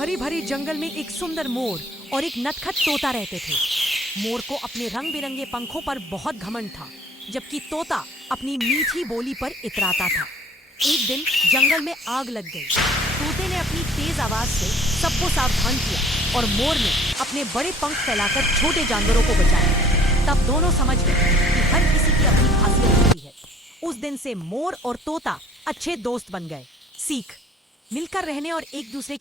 हरी भरी जंगल में एक सुंदर मोर और एक नटखट तोता रहते थे। मोर को अपने रंग बिरंगे पंखों पर बहुत घमंड था, जबकि तोता अपनी मीठी बोली पर इतराता था। एक दिन जंगल में आग लग गई। तोते ने अपनी तेज आवाज से सबको सावधान किया और मोर ने अपने बड़े पंख फैलाकर छोटे जानवरों को बचाया। तब दोनों समझ गए कि हर किसी की अपनी खासियत होती है। उस दिन से मोर और तोता अच्छे दोस्त बन गए। सीख: मिलकर रहने और एक दूसरे